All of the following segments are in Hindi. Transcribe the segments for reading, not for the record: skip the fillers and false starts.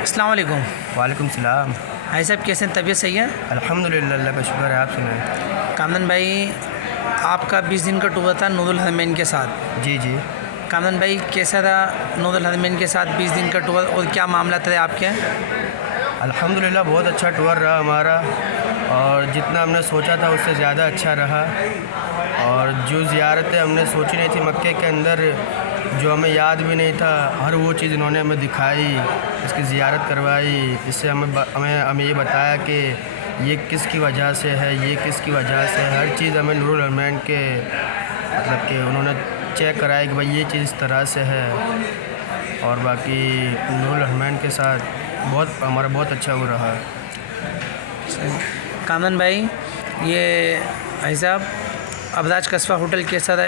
अस्सलाम वालेकुम। वालेकुम सलाम। भाई साहब कैसे हैं, तबीयत सही है? अल्हम्दुलिल्लाह, अल्लाह का शुक्र है। आप सुनाएं। कामरान भाई, आपका 20 दिन का टूर था नूरुल हरमैन के साथ। जी जी। कामरान भाई, कैसा था नूरुल हरमैन के साथ 20 दिन का टूर और क्या मामला थे आपके? अल्हम्दुलिल्लाह बहुत अच्छा टूर रहा हमारा, और जितना हमने सोचा था उससे ज़्यादा अच्छा रहा। और जो ज़ियारतें हमने सोची नहीं थी मक्के के अंदर, जो हमें याद भी नहीं था, हर वो चीज़ इन्होंने हमें दिखाई, इसकी ज़ियारत करवाई। इससे हमें ये बताया कि ये किस की वजह से है, ये किस की वजह से है। हर चीज़ हमें नूरुल हरमैन के मतलब कि उन्होंने चेक कराया कि भाई ये चीज़ इस तरह से है। और बाकी नूरुल हरमैन के साथ हमारा बहुत अच्छा वो रहा। कामरान भाई, ये भाई साहब अबराज कस्बा होटल कैसा था?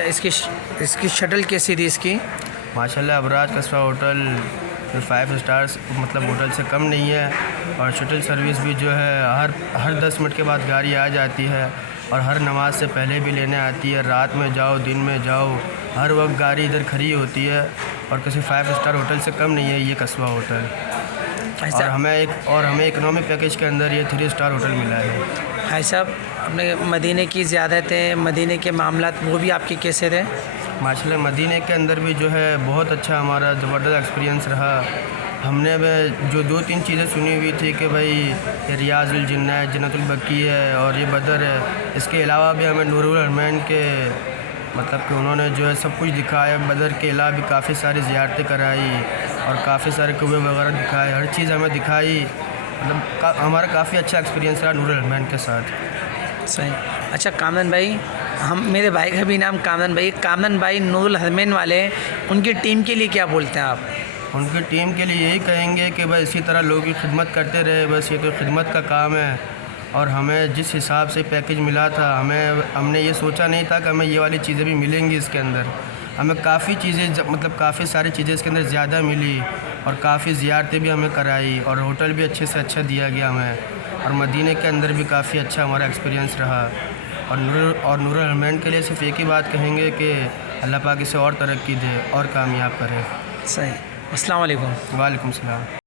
इसकी शटल कैसी थी इसकी? माशाल्लाह अबराज कस्बा होटल 5 स्टार्स मतलब होटल से कम नहीं है। और शटल सर्विस भी जो है हर 10 मिनट के बाद गाड़ी आ जाती है, और हर नमाज से पहले भी लेने आती है। रात में जाओ, दिन में जाओ, हर वक्त गाड़ी इधर खड़ी होती है। और किसी 5 स्टार होटल से कम नहीं है ये कस्बा होटल। और हमें इकोनॉमिक पैकेज के अंदर ये 3 स्टार होटल मिला है। भाई साहब, अपने मदीने की ज़्यादतें, मदीने के मामलात, वो भी आपके कैसे थे? माशाल्लाह मदीने के अंदर भी जो है बहुत अच्छा हमारा ज़बरदस्त एक्सपीरियंस रहा। हमने जो 2-3 चीज़ें सुनी हुई थी कि भाई ये रियाजुल जिन्ना है, जन्नतुल बकी है और ये बदर है। इसके अलावा भी हमें नूरुल हरमैन के मतलब कि उन्होंने जो है सब कुछ दिखाया। बदर के अलावा भी काफ़ी सारी ज़ियारतें कराई और काफ़ी सारे कुएँ वगैरह दिखाए, हर चीज़ हमें दिखाई। मतलब हमारा काफ़ी अच्छा एक्सपीरियंस रहा नूरुल हरमैन के साथ। सही। अच्छा कामरान भाई, मेरे भाई का भी नाम कामरान भाई नूरुल हरमैन वाले, उनकी टीम के लिए क्या बोलते हैं आप? उनकी टीम के लिए यही कहेंगे कि बस इसी तरह लोगों की खिदमत करते रहे। बस ये तो खिदमत का काम है। और हमें जिस हिसाब से पैकेज मिला था, हमने ये सोचा नहीं था कि हमें ये वाली चीज़ें भी मिलेंगी इसके अंदर। हमें काफ़ी चीज़ें मतलब काफ़ी सारी चीज़ें इसके अंदर ज़्यादा मिली, और काफ़ी ज़ियारतें भी हमें कराई, और होटल भी अच्छे से अच्छा दिया गया हमें। और मदीने के अंदर भी काफ़ी अच्छा हमारा एक्सपीरियंस रहा। और नूरुल हरमैन के लिए सिर्फ एक ही बात कहेंगे कि अल्लाह पाक इसे और तरक्की दे और कामयाब करे। सही। अस्सलाम वालेकुम। वालेकुम सलाम।